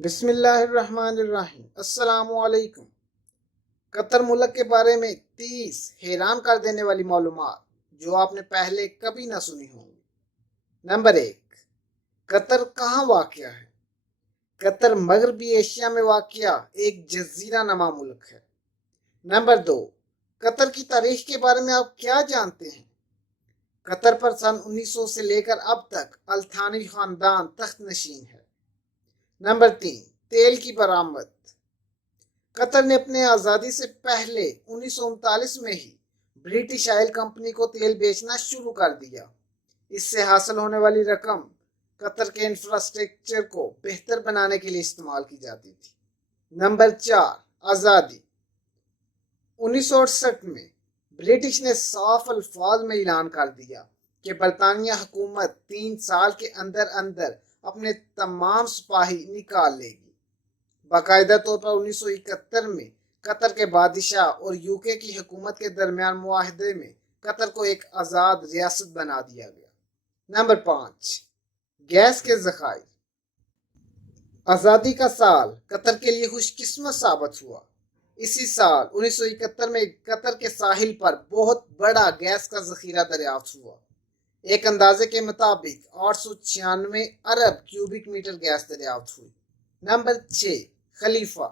بسم اللہ الرحمن الرحیم۔ السلام علیکم۔ قطر ملک کے بارے میں 30 حیران کر دینے والی معلومات جو آپ نے پہلے کبھی نہ سنی ہوں گی۔ نمبر 1، قطر کہاں واقع ہے؟ قطر مغربی ایشیا میں واقع ایک جزیرہ نما ملک ہے۔ نمبر 2، قطر کی تاریخ کے بارے میں آپ کیا جانتے ہیں؟ قطر پر سن 1900 سے لے کر اب تک الثانی خاندان تخت نشین ہے۔ نمبر 3، تیل کی برآمد۔ قطر نے اپنے آزادی سے پہلے 1939 میں ہی برٹش آئل کمپنی کو تیل بیچنا شروع کر دیا۔ اس سے حاصل ہونے والی رقم قطر کے انفراسٹرکچر کو بہتر بنانے کے لیے استعمال کی جاتی تھی۔ نمبر 4، آزادی۔ 1968 میں برٹش نے صاف الفاظ میں اعلان کر دیا کہ برطانیہ حکومت 3 سال کے اندر اندر اپنے تمام سپاہی نکال لے گی۔ باقاعدہ طور پر 1971 میں قطر کے بادشاہ اور یوکے کی حکومت کے درمیان معاہدے میں قطر کو ایک آزاد ریاست بنا دیا گیا۔ نمبر 5، گیس کے ذخائر۔ آزادی کا سال قطر کے لیے خوش قسمت ثابت ہوا۔ اسی سال 1971 میں قطر کے ساحل پر بہت بڑا گیس کا ذخیرہ دریافت ہوا۔ ایک اندازے کے مطابق 896 ارب کیوبک میٹر گیس دریافت ہوئی۔ نمبر 6، خلیفہ۔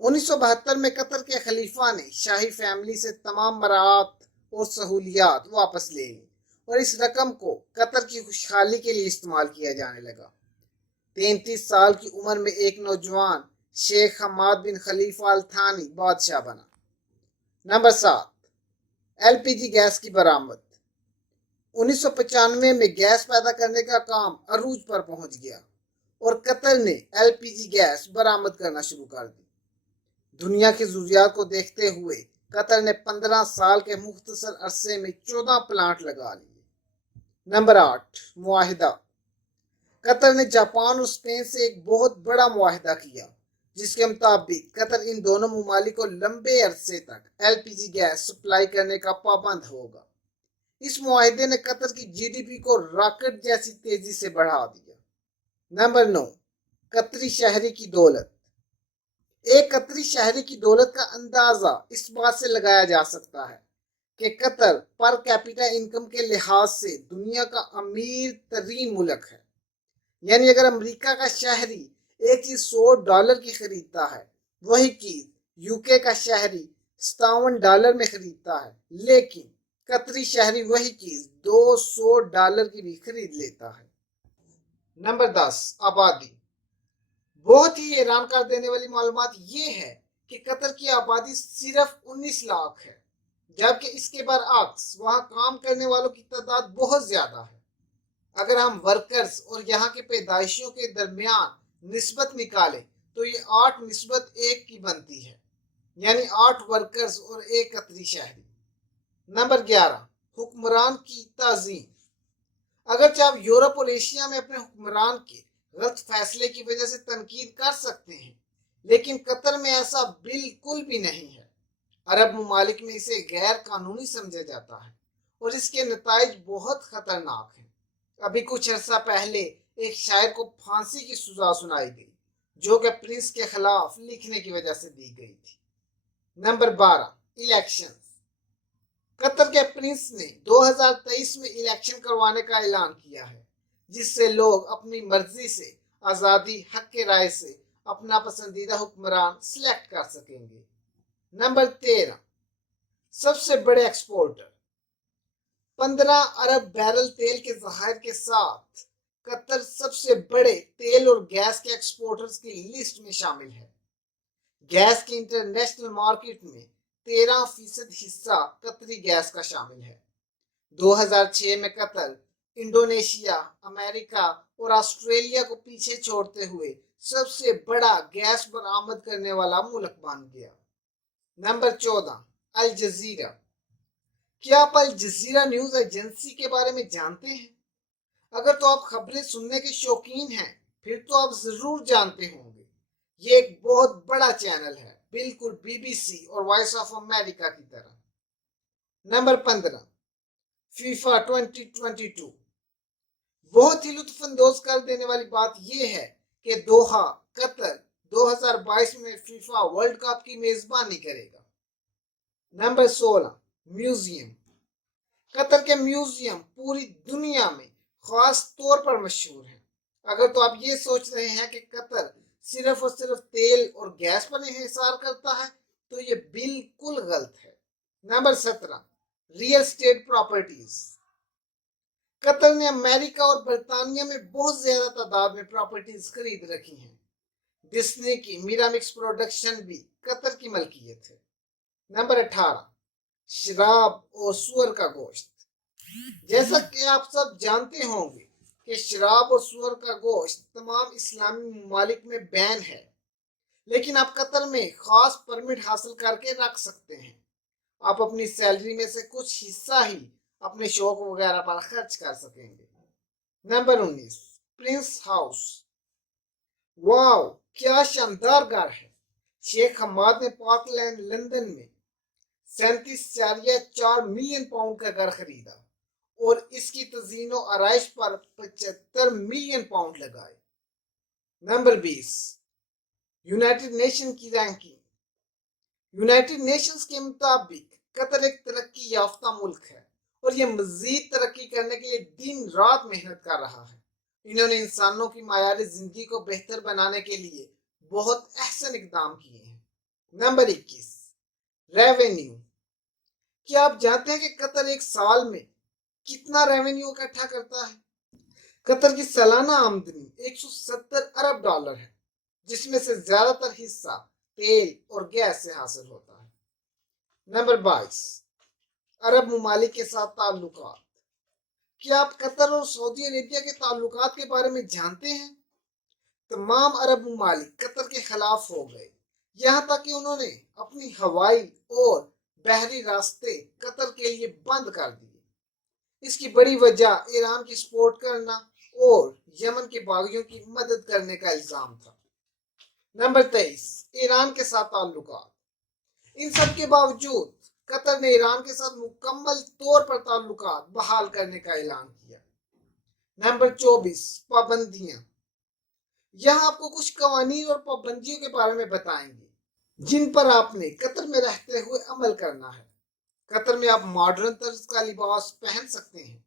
1972 میں قطر کے خلیفہ نے شاہی فیملی سے تمام مراعات اور سہولیات واپس لے لیں اور اس رقم کو قطر کی خوشحالی کے لیے استعمال کیا جانے لگا۔ 33 سال کی عمر میں ایک نوجوان شیخ حماد بن خلیفہ الثانی بادشاہ بنا۔ Number 7، L P G gas کی برآمد۔ 1995 میں گیس پیدا کرنے کا کام عروج پر پہنچ گیا اور قطر نے ایل پی جی گیس برآمد کرنا شروع کر دی۔ دنیا کی ضروریات کو دیکھتے ہوئے قطر نے 15 سال کے مختصر عرصے میں 14 پلانٹ لگا لیے۔ نمبر 8، معاہدہ۔ قطر نے جاپان اور اسپین سے ایک بہت بڑا معاہدہ کیا جس کے مطابق قطر ان دونوں ممالک کو لمبے عرصے تک L P G gas supply کرنے کا پابند ہوگا۔ اس معاہدے نے قطر کی جی ڈی پی کو راکٹ جیسی تیزی سے بڑھا دیا۔ نمبر 9، قطری شہری کی دولت۔ ایک قطری شہری کی دولت کا اندازہ اس بات سے لگایا جا سکتا ہے کہ قطر پر کیپیٹا انکم کے لحاظ سے دنیا کا امیر ترین ملک ہے۔ یعنی اگر امریکہ کا شہری ایک چیز $100 کی خریدتا ہے، وہی چیز یوکے کا شہری $57 میں خریدتا ہے، لیکن قطری شہری وہی چیز $200 کی بھی خرید لیتا ہے۔ نمبر 10، آبادی۔ بہت ہی حیران کر دینے والی معلومات یہ ہے کہ قطر کی آبادی صرف 19 لاکھ ہے، جبکہ اس کے برعکس وہاں کام کرنے والوں کی تعداد بہت زیادہ ہے۔ اگر ہم ورکرز اور یہاں کے پیدائشیوں کے درمیان نسبت نکالیں تو یہ 8:1 کی بنتی ہے، یعنی 8 ورکرز اور 1 قطری شہری۔ نمبر 11، حکمران کی تعظیم۔ اگرچہ آپ یورپ اور ایشیا میں اپنے حکمران کے غلط فیصلے کی وجہ سے تنقید کر سکتے ہیں، لیکن قطر میں ایسا بالکل بھی نہیں ہے۔ عرب ممالک میں اسے غیر قانونی سمجھا جاتا ہے اور اس کے نتائج بہت خطرناک ہیں۔ ابھی کچھ عرصہ پہلے ایک شاعر کو پھانسی کی سزا سنائی گئی جو کہ پرنس کے خلاف لکھنے کی وجہ سے دی گئی تھی۔ Number 12، election. قطر کے پرنس نے 2023 میں الیکشن کروانے کا اعلان کیا ہے جس سے لوگ اپنی مرضی سے آزادی حق کے رائے سے اپنا پسندیدہ حکمران سلیکٹ کر سکیں گے۔ نمبر 13، سب سے بڑے ایکسپورٹر۔ 15 ارب بیرل تیل کے ذخائر کے ساتھ قطر سب سے بڑے تیل اور گیس کے ایکسپورٹرز کی لسٹ میں شامل ہے۔ گیس کی انٹرنیشنل مارکیٹ میں 13% حصہ قطری گیس کا شامل ہے۔ 2006 میں قطر انڈونیشیا، امریکہ اور آسٹریلیا کو پیچھے چھوڑتے ہوئے سب سے بڑا گیس برآمد کرنے والا ملک بن گیا۔ Number 14، Al Jazeera. کیا آپ الجزیرہ نیوز ایجنسی کے بارے میں جانتے ہیں؟ اگر تو آپ خبریں سننے کے شوقین ہیں پھر تو آپ ضرور جانتے ہوں گے۔ یہ ایک بہت بڑا چینل ہے، بالکل BBC اور وائس آف امریکہ کی طرح۔ Number 15، FIFA 2022۔ بہت ہی لطف اندوز کر دینے والی بات یہ ہے کہ دوحہ 2022 میں فیفا ورلڈ کپ کی میزبانی کرے گا۔ Number 16، museum. قطر کے میوزیم پوری دنیا میں خاص طور پر مشہور ہیں۔ اگر تو آپ یہ سوچ رہے ہیں کہ قطر صرف اور صرف تیل اور گیس پر انحصار کرتا ہے تو یہ بالکل غلط ہے۔ Number 17، real estate properties. Qatar نے امریکہ اور برطانیہ میں بہت زیادہ تعداد میں پراپرٹیز خرید رکھی ہیں۔ ڈسنی کی میرامکس پروڈکشن بھی قطر کی ملکیت ہے۔ نمبر 18، شراب اور سور کا گوشت۔ جیسا کہ آپ سب جانتے ہوں گے کہ شراب اور سور کا گوشت تمام اسلامی ممالک میں بین ہے، لیکن آپ قطر میں خاص پرمٹ حاصل کر کے رکھ سکتے ہیں۔ آپ اپنی سیلری میں سے کچھ حصہ ہی اپنے شوق وغیرہ پر خرچ کر سکیں گے۔ Number 19، prince house. واو، کیا شاندار گھر ہے! شیخ حماد نے پارک لینڈ لندن میں 37.4 ملین پاؤنڈ کا گھر خریدا اور اس کی تزئین و آرائش پر 75 ملین پاؤنڈ لگائے۔ نمبر 20، یونائٹڈ نیشن کی رینکنگ۔ یونائٹڈ نیشنز کے مطابق قطر ایک ترقی یافتہ ملک ہے اور یہ مزید ترقی کرنے کے لیے دن رات محنت کر رہا ہے۔ انہوں نے انسانوں کی معیار زندگی کو بہتر بنانے کے لیے بہت احسن اقدام کیے ہیں۔ Number 21، revenue. کیا آپ جانتے ہیں کہ قطر ایک سال میں کتنا ریونیو اکٹھا کرتا ہے؟ قطر کی سالانہ آمدنی 170 ارب ڈالر ہے، جس میں سے زیادہ تر حصہ تیل اور گیس سے حاصل ہوتا ہے۔ نمبر 22، عرب ممالک کے ساتھ تعلقات۔ کیا آپ قطر اور سعودی عربیہ کے تعلقات کے بارے میں جانتے ہیں؟ تمام عرب ممالک قطر کے خلاف ہو گئے، یہاں تک کہ انہوں نے اپنی ہوائی اور بحری راستے قطر کے لیے بند کر دیے۔ اس کی بڑی وجہ ایران کی سپورٹ کرنا اور یمن کے باغیوں کی مدد کرنے کا الزام تھا۔ نمبر 23، ایران کے ساتھ تعلقات۔ ان سب کے باوجود قطر نے ایران کے ساتھ مکمل طور پر تعلقات بحال کرنے کا اعلان کیا۔ نمبر 24، پابندیاں۔ یہاں آپ کو کچھ قوانین اور پابندیوں کے بارے میں بتائیں گے جن پر آپ نے قطر میں رہتے ہوئے عمل کرنا ہے۔ قطر میں آپ ماڈرن طرز کا لباس پہن سکتے ہیں،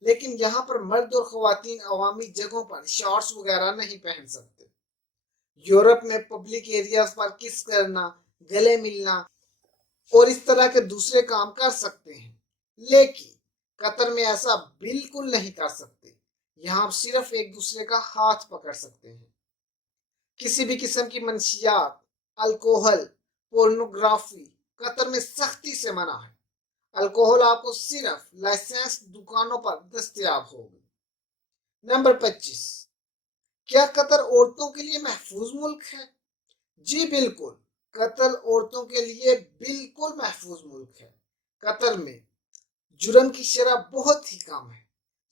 لیکن یہاں پر مرد اور خواتین عوامی جگہوں پر شارٹس وغیرہ نہیں پہن سکتے۔ یورپ میں پبلک ایریاز پر کس کرنا، گلے ملنا اور اس طرح کے دوسرے کام کر سکتے ہیں، لیکن قطر میں ایسا بالکل نہیں کر سکتے۔ یہاں آپ صرف ایک دوسرے کا ہاتھ پکڑ سکتے ہیں۔ کسی بھی قسم کی منشیات، الکوہل، پورنوگرافی قطر میں سختی سے منع ہے۔ الکوہل آپ کو صرف لائسنس دکانوں پر دستیاب ہوگی۔ نمبر 25، کیا قطر عورتوں کے لیے محفوظ ملک ہے؟ جی بالکل، قطر عورتوں کے لیے بالکل محفوظ ملک ہے۔ قطر میں جرم کی شرح بہت ہی کم ہے۔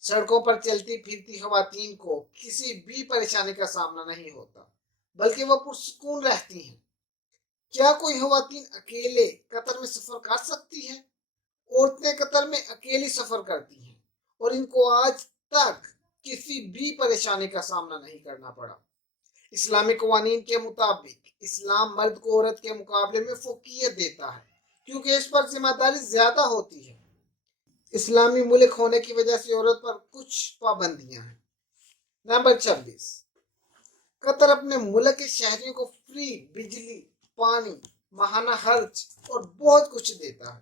سڑکوں پر چلتی پھرتی خواتین کو کسی بھی پریشانی کا سامنا نہیں ہوتا، بلکہ وہ پرسکون رہتی ہیں۔ کیا کوئی خواتین اکیلے قطر میں سفر کر سکتی ہے؟ عورتیں قطر میں اکیلی سفر کرتی ہیں اور ان کو آج تک کسی بھی پریشانی کا سامنا نہیں کرنا پڑا۔ اسلامی قوانین کے مطابق اسلام مرد کو عورت کے مقابلے میں فوقیت دیتا ہے کیونکہ اس پر ذمہ داری زیادہ ہوتی ہے۔ اسلامی ملک ہونے کی وجہ سے عورت پر کچھ پابندیاں ہیں۔ نمبر 26، قطر اپنے ملک کے شہریوں کو فری بجلی، پانی، ماہانہ خرچ اور بہت کچھ دیتا ہے۔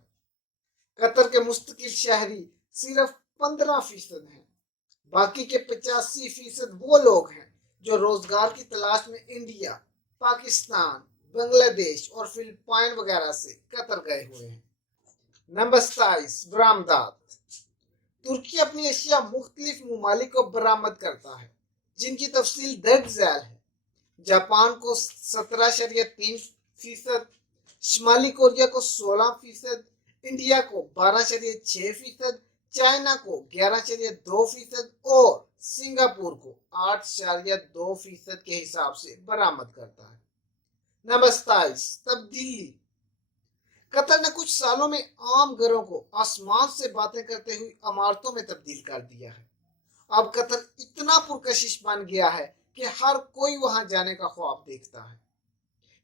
قطر کے مستقل شہری صرف 15% ہیں۔ باقی کے 85% وہ لوگ ہیں جو روزگار کی تلاش میں انڈیا، پاکستان، بنگلہ دیش اور فلپائن وغیرہ سے قطر گئے ہوئے ہیں۔ نمبر 27، برآمدات۔ ترکی اپنی اشیاء مختلف ممالک کو برآمد کرتا ہے جن کی تفصیل درج ذیل ہے۔ جاپان کو 17.3%، شمالی کوریا کو 16%، انڈیا کو 12.6%، چائنا کو 11.2% اور سنگاپور کو 8.2% کے حساب سے برآمد کرتا ہے۔ نمبر 27، تبدیلی۔ قطر نے کچھ سالوں میں عام گھروں کو آسمان سے باتیں کرتے ہوئے عمارتوں میں تبدیل کر دیا ہے۔ اب قطر اتنا پرکشش بن گیا ہے کہ ہر کوئی وہاں جانے کا خواب دیکھتا ہے۔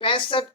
65